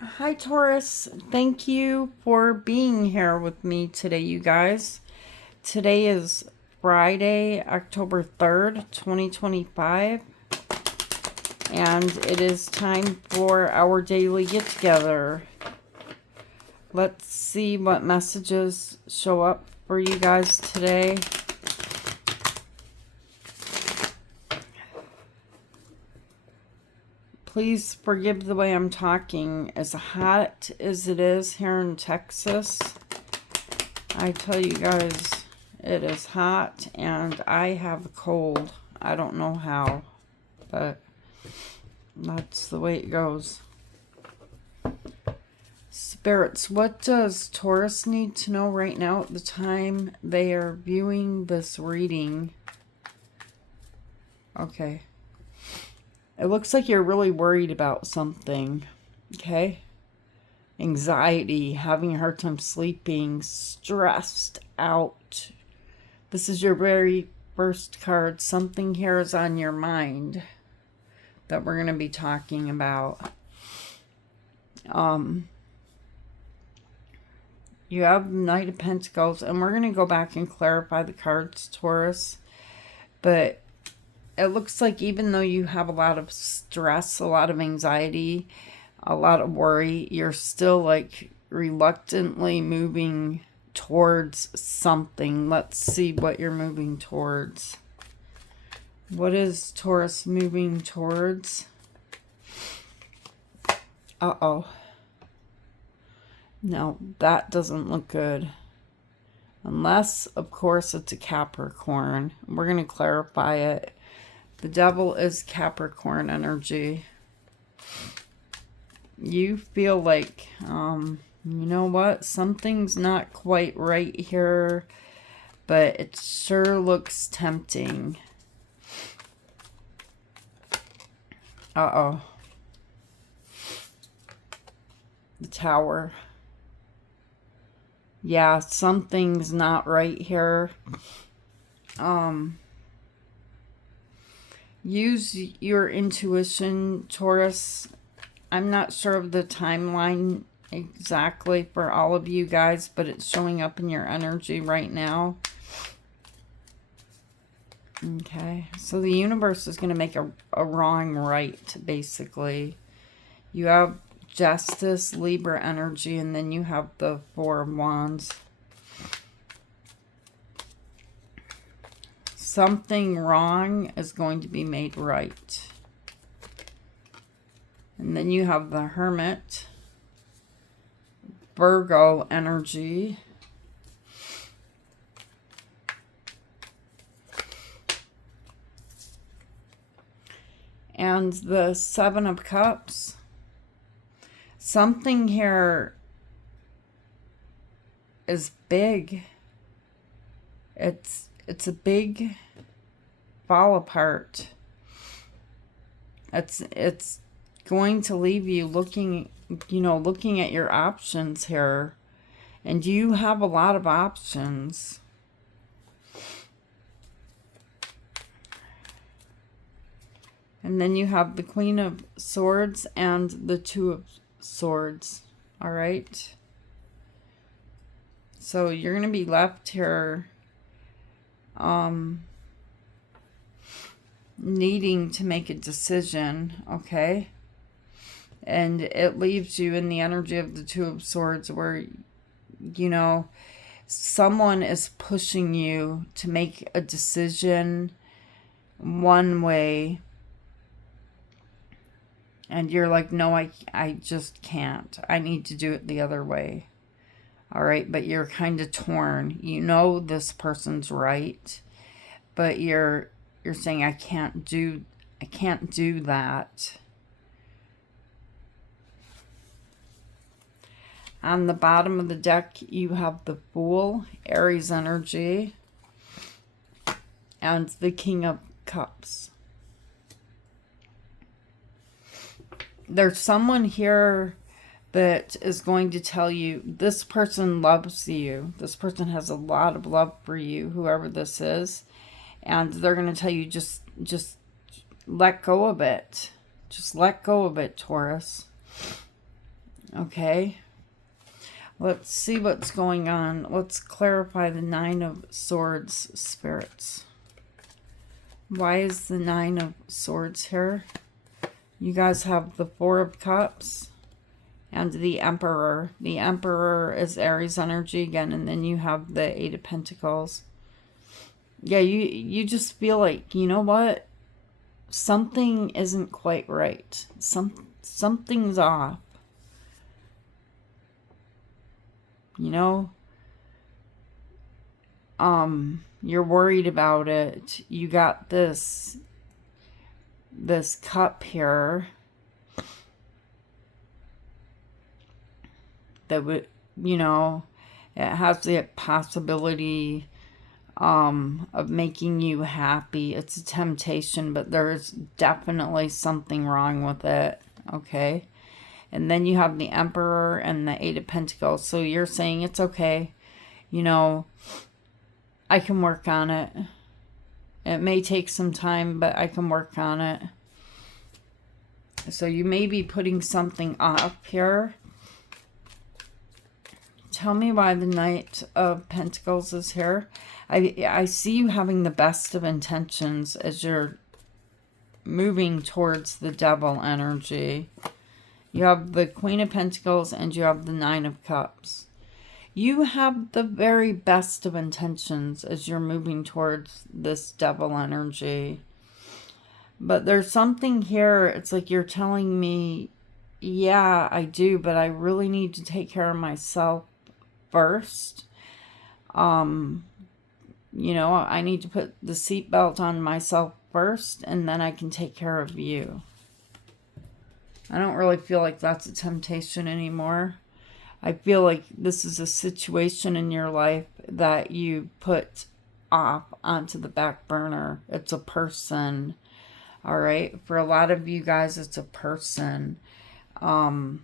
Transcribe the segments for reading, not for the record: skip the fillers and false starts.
Hi, Taurus. Thank you for being here with me today, you guys. Today is Friday, October 3rd, 2025, and it is time for our daily get together. Let's see what messages show up for you guys today. Please forgive the way I'm talking. As hot as it is here in Texas, I tell you guys, it is hot and I have a cold. I don't know how, but that's the way it goes. Spirits, what does Taurus need to know right now at the time they are viewing this reading? Okay. It looks like you're really worried about something. Okay? Anxiety, having a hard time sleeping, stressed out. This is your very first card. Something here is on your mind that we're going to be talking about. You have Knight of Pentacles, and we're going to go back and clarify the cards, Taurus. But it looks like even though you have a lot of stress, a lot of anxiety, a lot of worry, you're still like reluctantly moving towards something. Let's see what you're moving towards. What is Taurus moving towards? Uh-oh. No, that doesn't look good. Unless, of course, it's a Capricorn. We're going to clarify it. The devil is Capricorn energy. You feel like, you know what? Something's not quite right here, but it sure looks tempting. Uh-oh. The Tower. Yeah, something's not right here. Use your intuition, Taurus. I'm not sure of the timeline exactly for all of you guys, but it's showing up in your energy right now. Okay, so the universe is going to make a wrong right, basically. You have Justice, Libra energy, and then you have the Four of Wands. Something wrong is going to be made right. And then you have the Hermit, Virgo energy. And the Seven of Cups. Something here is big. It's a big fall apart. It's going to leave you looking at your options here. And you have a lot of options. And then you have the Queen of Swords and the Two of Swords. All right. So you're going to be left here needing to make a decision, okay? And it leaves you in the energy of the Two of Swords where, someone is pushing you to make a decision one way. And you're like, no, I just can't. I need to do it the other way. All right, but you're kind of torn. You know this person's right, but you're saying I can't do that. On the bottom of the deck, you have the Fool, Aries energy, and the King of Cups. There's someone here that is going to tell you this person loves you. This person has a lot of love for you, whoever this is. And they're going to tell you just let go of it. Just let go of it, Taurus. Okay. Let's see what's going on. Let's clarify the Nine of Swords, spirits. Why is the Nine of Swords here? You guys have the Four of Cups and the Emperor. The Emperor is Aries energy again, and then you have the Eight of Pentacles. Yeah, you just feel like, you know what? Something isn't quite right. Something's off. You know? You're worried about it. You got this cup here that would, you know, it has the possibility of making you happy. It's a temptation, but there's definitely something wrong with it. Okay. And then you have the Emperor and the Eight of Pentacles. So you're saying it's okay. You know, I can work on it. It may take some time, but I can work on it. So you may be putting something off here. Tell me why the Knight of Pentacles is here. I see you having the best of intentions as you're moving towards the Devil energy. You have the Queen of Pentacles and you have the Nine of Cups. You have the very best of intentions as you're moving towards this Devil energy. But there's something here, it's like you're telling me, yeah, I do, but I really need to take care of myself first. You know, I need to put the seatbelt on myself first, and then I can take care of you. I don't really feel like that's a temptation anymore. I feel like this is a situation in your life that you put off onto the back burner. It's a person. All right. For a lot of you guys, it's a person. And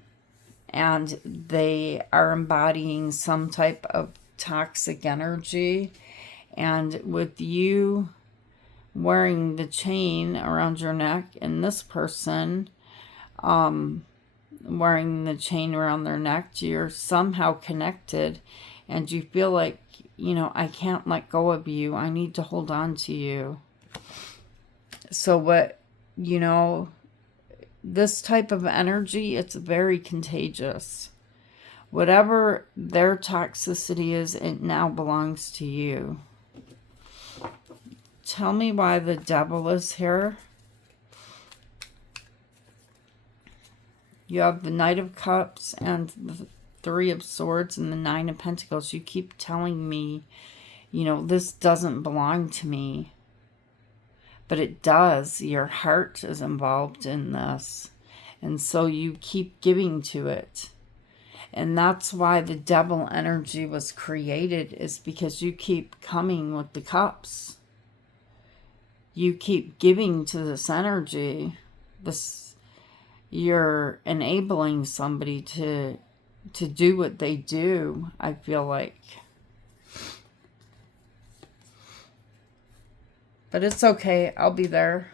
they are embodying some type of toxic energy. And with you wearing the chain around your neck and this person wearing the chain around their neck, you're somehow connected and you feel like, you know, I can't let go of you. I need to hold on to you. So what, you know, this type of energy, it's very contagious. Whatever their toxicity is, it now belongs to you. Tell me why the Devil is here. You have the Knight of Cups and the Three of Swords and the Nine of Pentacles. You keep telling me, you know, this doesn't belong to me. But it does. Your heart is involved in this. And so you keep giving to it. And that's why the Devil energy was created, is because you keep coming with the cups. You keep giving to this energy. You're enabling somebody to do what they do, I feel like. But it's okay. I'll be there.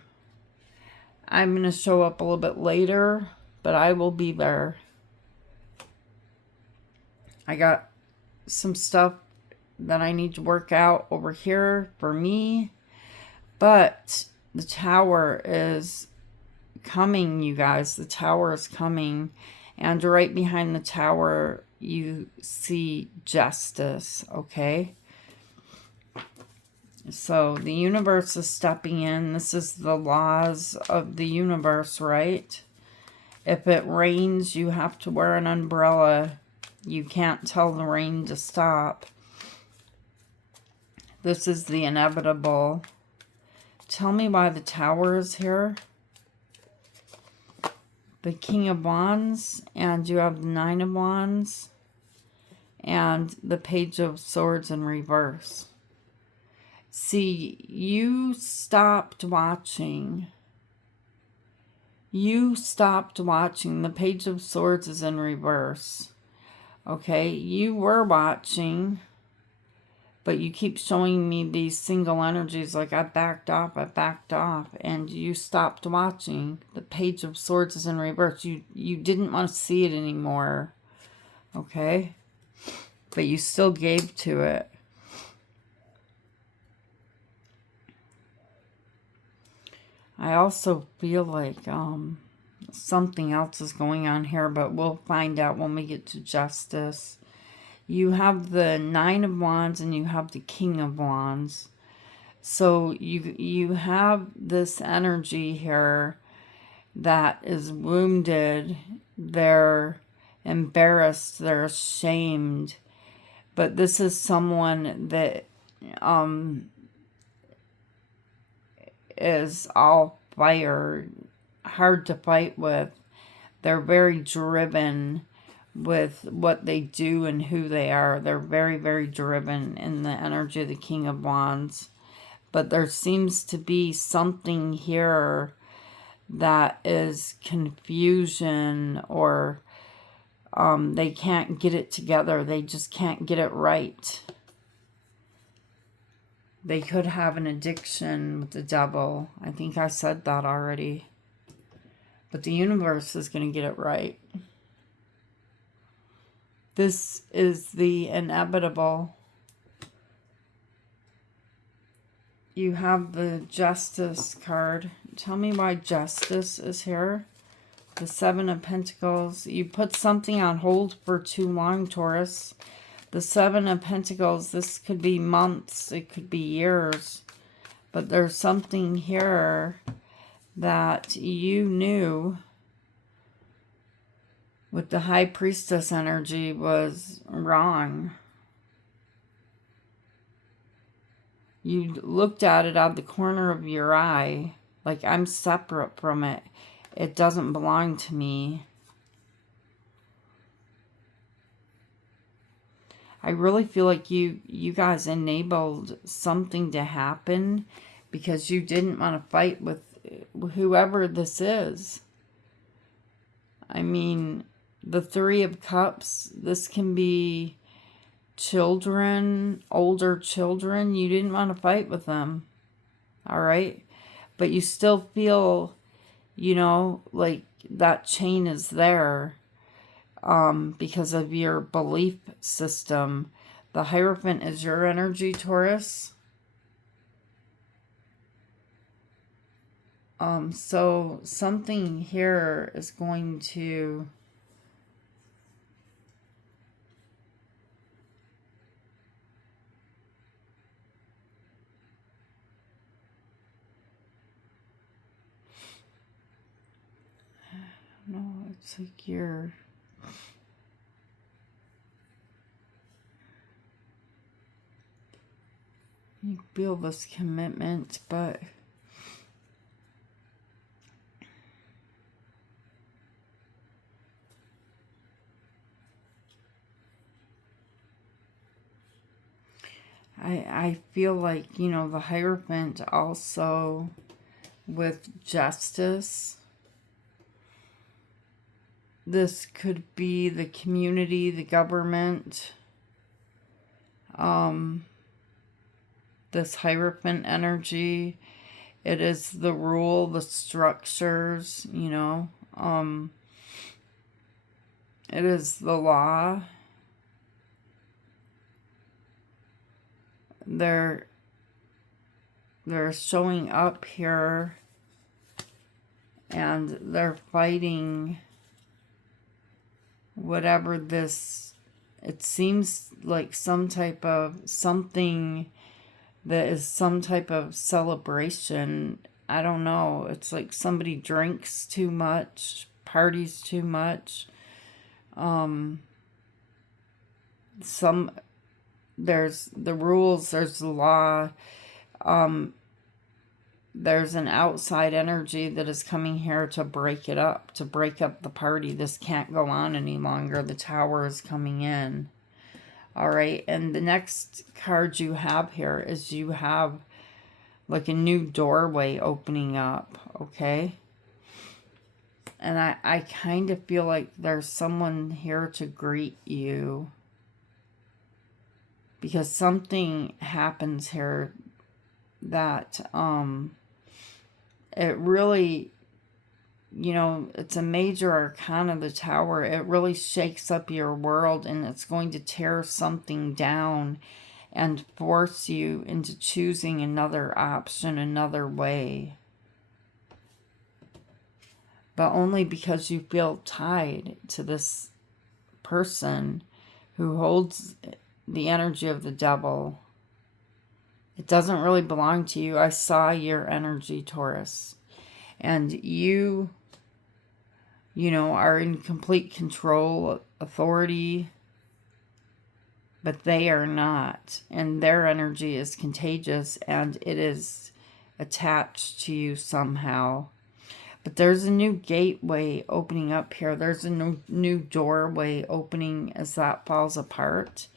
I'm going to show up a little bit later, but I will be there. I got some stuff that I need to work out over here for me. But the Tower is coming, you guys. The Tower is coming. And right behind the Tower, you see justice, okay? So the universe is stepping in. This is the laws of the universe, right? If it rains, you have to wear an umbrella. You can't tell the rain to stop. This is the inevitable. Tell me why the Tower is here. The King of Wands, and you have the Nine of Wands, and the Page of Swords in reverse. See, you stopped watching. You stopped watching. The Page of Swords is in reverse. Okay, you were watching, But you keep showing me these single energies like I backed off, and you stopped watching. The Page of Swords is in reverse. You didn't want to see it anymore, okay? But you still gave to it. I also feel like something else is going on here, but we'll find out when we get to Justice. You have the Nine of Wands and you have the King of Wands. So you have this energy here that is wounded. They're embarrassed. They're ashamed. But this is someone that is all fire, hard to fight with. They're very driven with what they do and who they are. They're very, very driven in the energy of the King of Wands. But there seems to be something here that is confusion, or they can't get it together. They just can't get it right. They could have an addiction with the devil. I think I said that already. But the universe is going to get it right. This is the inevitable. You have the Justice card. Tell me why Justice is here. The Seven of Pentacles. You put something on hold for too long, Taurus. The Seven of Pentacles, this could be months. It could be years. But there's something here that you knew with the High Priestess energy was wrong. You looked at it out of the corner of your eye, like, I'm separate from it. It doesn't belong to me. I really feel like you guys enabled something to happen because you didn't want to fight with whoever this is. I mean, the Three of Cups, this can be children, older children. You didn't want to fight with them, all right? But you still feel, you know, like that chain is there because of your belief system. The Hierophant is your energy, Taurus. So something here is going to... No, it's like you're... You feel this commitment, but... I feel like, you know, the Hierophant also with Justice. This could be the community, the government. This Hierophant energy. It is the rule, the structures, you know. It is the law. They're showing up here and they're fighting whatever this... It seems like some type of something that is some type of celebration. I don't know. It's like somebody drinks too much, parties too much. There's the rules, there's the law. There's an outside energy that is coming here to break it up, to break up the party. This can't go on any longer. The Tower is coming in. All right, and the next card you have here is you have like a new doorway opening up, okay? And I kind of feel like there's someone here to greet you. because something happens here that it really, you know, it's a major arcana of the Tower. It really shakes up your world, and it's going to tear something down and force you into choosing another option, another way. But only because you feel tied to this person who holds the energy of the devil. It doesn't really belong to you. I saw your energy, Taurus. And you know, are in complete control, authority, but they are not. And their energy is contagious, and it is attached to you somehow. But there's a new gateway opening up here. There's a new doorway opening as that falls apart.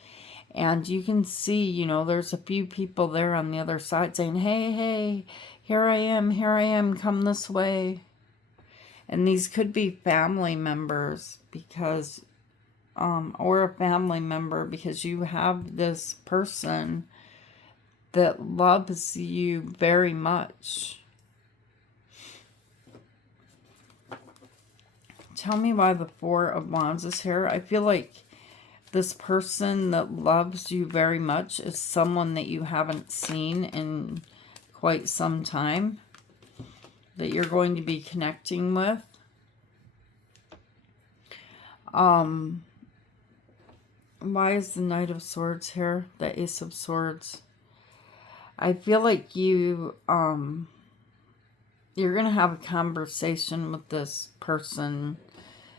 And you can see, you know, there's a few people there on the other side saying, hey, hey, here I am, come this way. And these could be family members because, or a family member, because you have this person that loves you very much. Tell me why the Four of Wands is here. I feel like this person that loves you very much is someone that you haven't seen in quite some time, that you're going to be connecting with. Why is the Knight of Swords here? The Ace of Swords. I feel like you're going to have a conversation with this person,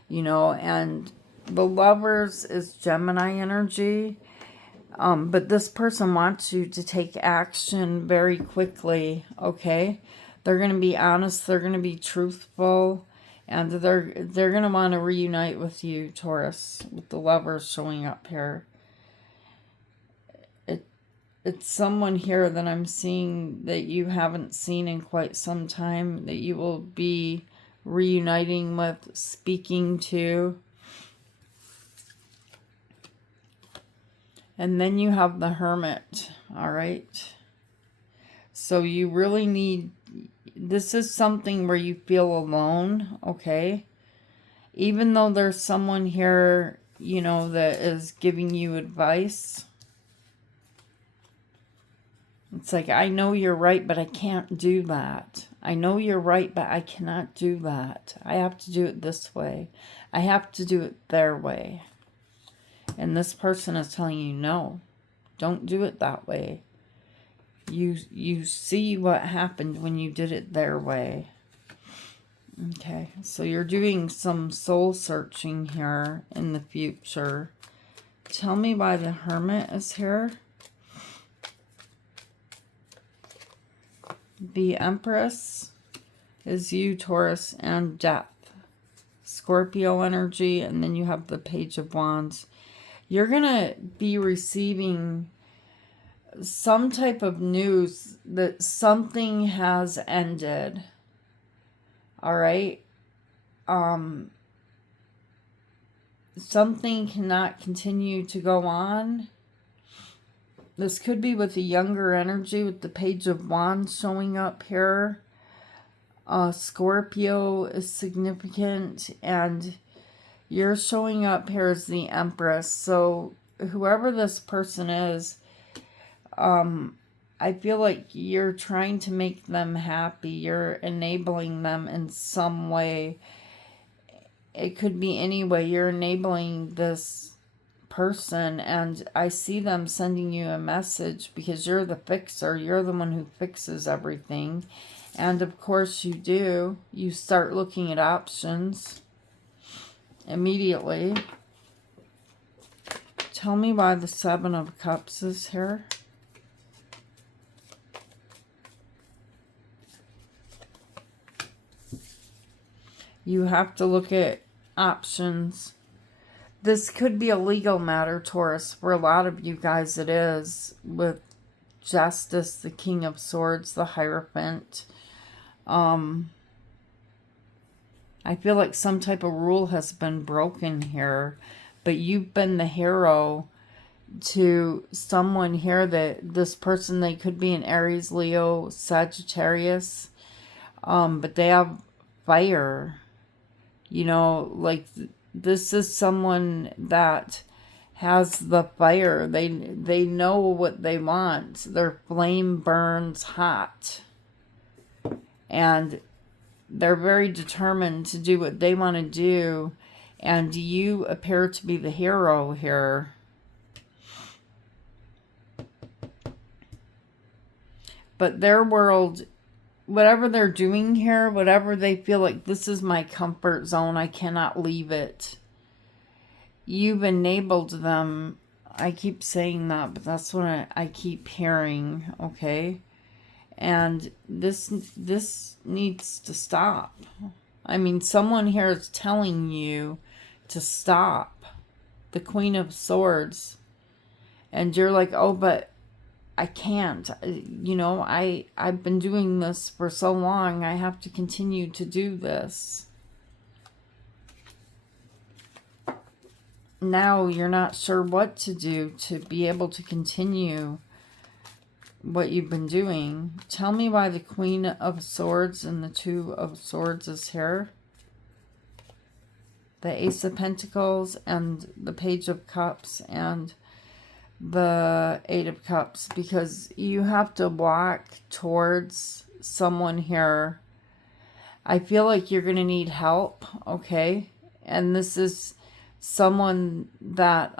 you know, and the Lovers is Gemini energy. But this person wants you to take action very quickly, okay? They're going to be honest, they're going to be truthful, and they're going to want to reunite with you, Taurus, with the Lovers showing up here. It's someone here that I'm seeing that you haven't seen in quite some time, that you will be reuniting with, speaking to. And then you have the Hermit, all right? So you really need, this is something where you feel alone, okay? Even though there's someone here, you know, that is giving you advice. It's like, I know you're right, but I can't do that. I know you're right, but I cannot do that. I have to do it this way. I have to do it their way. And this person is telling you, no, don't do it that way. You see what happened when you did it their way. Okay, so you're doing some soul searching here in the future. Tell me why the Hermit is here. The Empress is you, Taurus, and Death. Scorpio energy, and then you have the Page of Wands. You're going to be receiving some type of news that something has ended. All right? Something cannot continue to go on. This could be with a younger energy, with the Page of Wands showing up here. Scorpio is significant, and you're showing up here as the Empress. So whoever this person is, I feel like you're trying to make them happy. You're enabling them in some way. It could be any way. You're enabling this person, and I see them sending you a message because you're the fixer. You're the one who fixes everything. And of course you do. You start looking at options immediately. Tell me why the Seven of Cups is here. You have to look at options. This could be a legal matter, Taurus. For a lot of you guys it is. With Justice, the King of Swords, the Hierophant. I feel like some type of rule has been broken here. But you've been the hero. to someone here that this person, they could be an Aries, Leo, Sagittarius, but they have fire. You know, like this is someone that has the fire. They know what they want. Their flame burns hot. And they're very determined to do what they want to do. And you appear to be the hero here. But their world, whatever they're doing here, whatever they feel like, this is my comfort zone, I cannot leave it. You've enabled them. I keep saying that, but that's what I keep hearing, okay? And this needs to stop. I mean, someone here is telling you to stop. The Queen of Swords. And you're like, oh, but I can't. You know, I've been doing this for so long. I have to continue to do this. Now you're not sure what to do to be able to continue what you've been doing. Tell me why the Queen of Swords and the Two of Swords is here. The Ace of Pentacles and the Page of Cups and the Eight of Cups, because you have to walk towards someone here. I feel like you're going to need help, okay? And this is someone that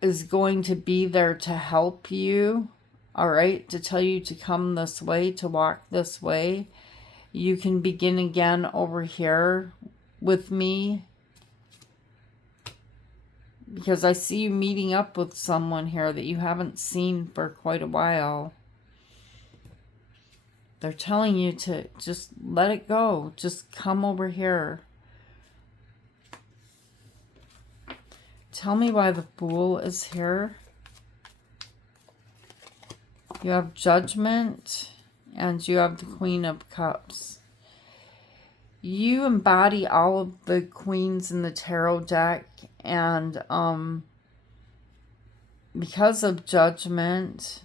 is going to be there to help you, all right? To tell you to come this way, to walk this way. You can begin again over here with me, because I see you meeting up with someone here that you haven't seen for quite a while. They're telling you to just let it go. Just come over here. Tell me why the Fool is here. You have Judgment and you have the Queen of Cups. You embody all of the queens in the tarot deck, and because of Judgment,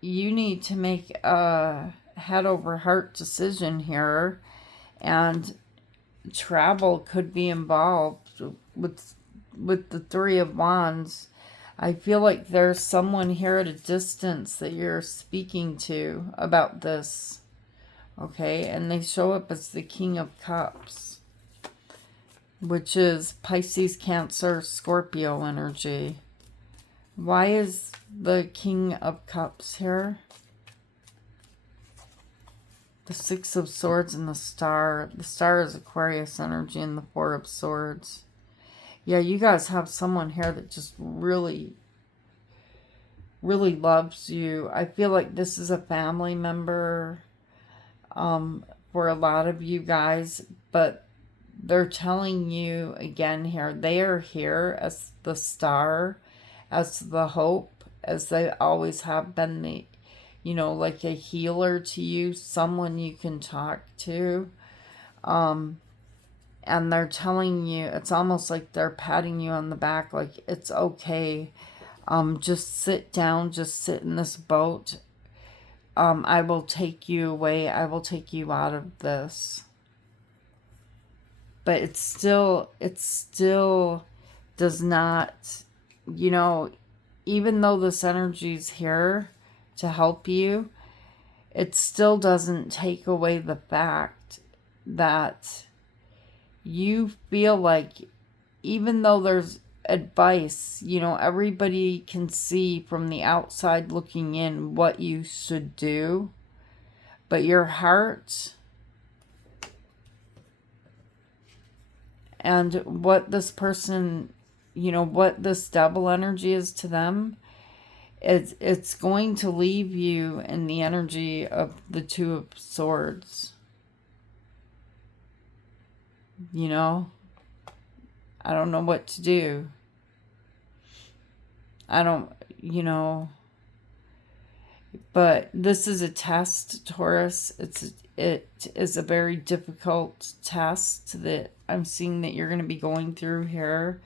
you need to make a head over heart decision here, and travel could be involved with the Three of Wands. I feel like there's someone here at a distance that you're speaking to about this. Okay, and they show up as the King of Cups, which is Pisces, Cancer, Scorpio energy. Why is the King of Cups here? The Six of Swords and the Star. The Star is Aquarius energy, and the Four of Swords. Yeah, you guys have someone here that just really, really loves you. I feel like this is a family member for a lot of you guys, but they're telling you again here, they are here as the star, as the hope, as they always have been, the, you know, like a healer to you, someone you can talk to. And they're telling you, it's almost like they're patting you on the back, like it's okay. Just sit down, just sit in this boat. I will take you away. I will take you out of this. But it still does not, you know, even though this energy is here to help you, it still doesn't take away the fact that you feel like, even though there's advice, you know, everybody can see from the outside looking in what you should do, but your heart and what this person, you know, what this double energy is to them, it's going to leave you in the energy of the Two of Swords. You know, I don't know what to do. I don't, you know, but this is a test, Taurus. it is a very difficult test that I'm seeing that you're going to be going through here.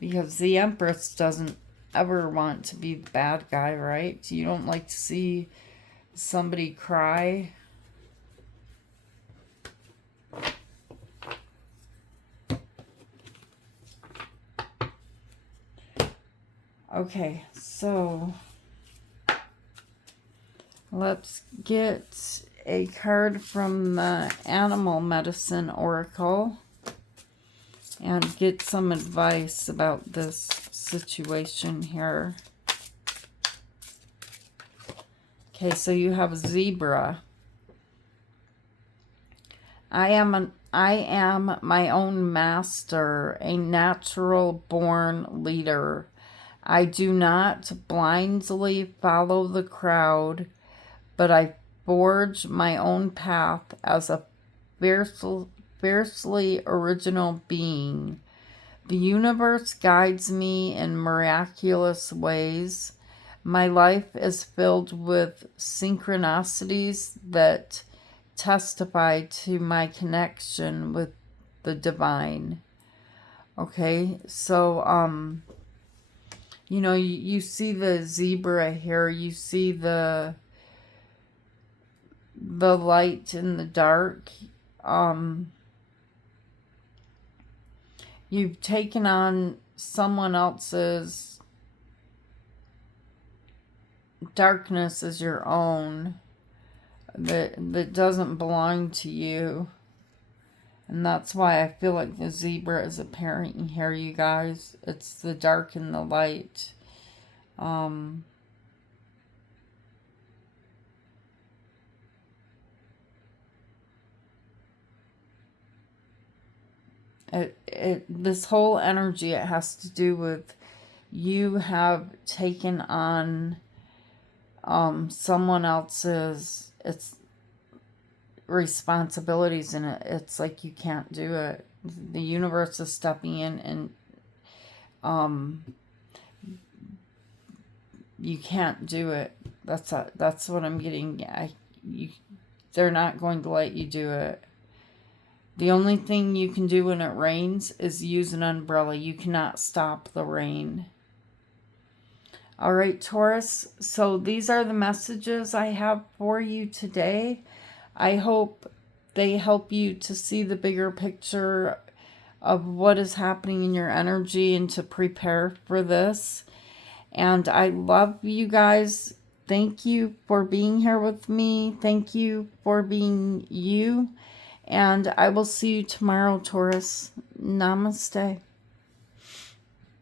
Because the Empress doesn't ever want to be the bad guy, right? You don't like to see somebody cry. Okay, so let's get a card from the Animal Medicine Oracle and get some advice about this situation here. Okay, so you have a zebra. I am my own master, a natural born leader. I do not blindly follow the crowd, but I forge my own path as a fiercely original being. The universe guides me in miraculous ways. My life is filled with synchronicities that testify to my connection with the divine. Okay, so you know, you see the zebra here, you see the light in the dark. You've taken on someone else's darkness as your own that doesn't belong to you. And that's why I feel like the zebra is appearing here, you guys. It's the dark and the light. This whole energy, it has to do with you have taken on someone else's responsibilities, and it's like you can't do it. The universe is stepping in, and you can't do it. That's what I'm getting. They're not going to let you do it. The only thing you can do when it rains is use an umbrella. You cannot stop the rain. All right, Taurus. So these are the messages I have for you today. I hope they help you to see the bigger picture of what is happening in your energy and to prepare for this. And I love you guys. Thank you for being here with me. Thank you for being you. And I will see you tomorrow, Taurus. Namaste.